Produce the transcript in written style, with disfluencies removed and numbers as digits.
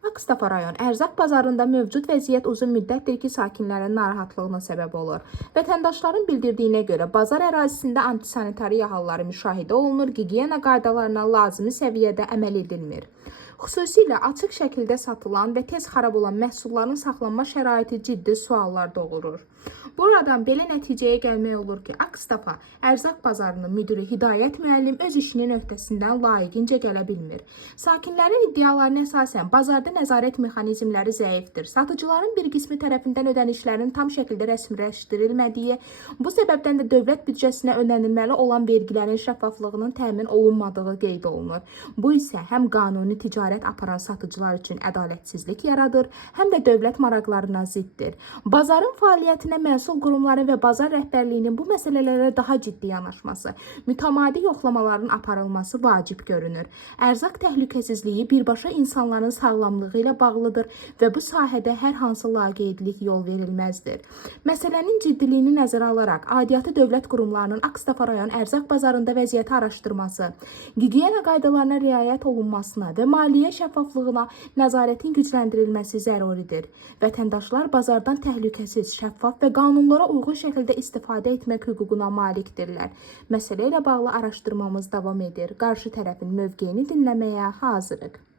Akstafa rayon ərzaq bazarında mövcud vəziyyət uzun müddətdir ki, sakinlərin narahatlığına səbəb olur. Vətəndaşların bildirdiyinə görə bazar ərazisində antisanitariya halları müşahidə olunur, gigiyena qaydalarına lazımi səviyyədə əməl edilmir. Xüsusilə açıq şəkildə satılan və tez xarab olan məhsulların saxlanma şəraiti ciddi suallar doğurur. Buradan belə nəticəyə gəlmək olur ki, Akstafa ərzaq bazarının müdiri Hidayət müəllim öz işinin öhdəsindən layiqincə gələ bilmir. Sakinlərin iddialarına əsasən bazarda nəzarət mexanizmləri zəifdir. Satıcıların bir qismi tərəfindən ödənişlərin tam şəkildə rəsmiləşdirilmədiyi, bu səbəbdən də dövlət büdcəsinə ödənilməli olan vergilərin şəffaflığının təmin olunmadığı qeyd olunur. Bu isə həm qanuni ticarət aparan satıcılar üçün ədalətsizlik yaradır, həm də dövlət maraqlarına ziddir. Bazarın fəaliyyətinə məsul qurumların və bazar rəhbərliyinin bu məsələlərə daha ciddi yanaşması, mütəmadi yoxlamaların aparılması vacib görünür. Ərzaq təhlükəsizliyi birbaşa insanların sağlamlığı ilə bağlıdır və bu sahədə hər hansı laqeydlik yol verilməzdir. Məsələnin ciddiliyini nəzərə alaraq, aidiyyatı dövlət qurumlarının Akstafa rayon ərzaq bazarında vəziyyəti araşdırması, gigiyena qaydalarına riayət olunmasına və maliyyə şəffaflığına nəzarətin gücləndirilməsi zəruridir. Vətəndaşlar bazardan təhlükəsiz, şəffaf və qanunlara uyğun şəkildə istifadə etmək hüququna malikdirlər. Məsələ ilə bağlı araşdırmamız davam edir. Qarşı tərəfin mövqeyini dinləməyə hazırıq.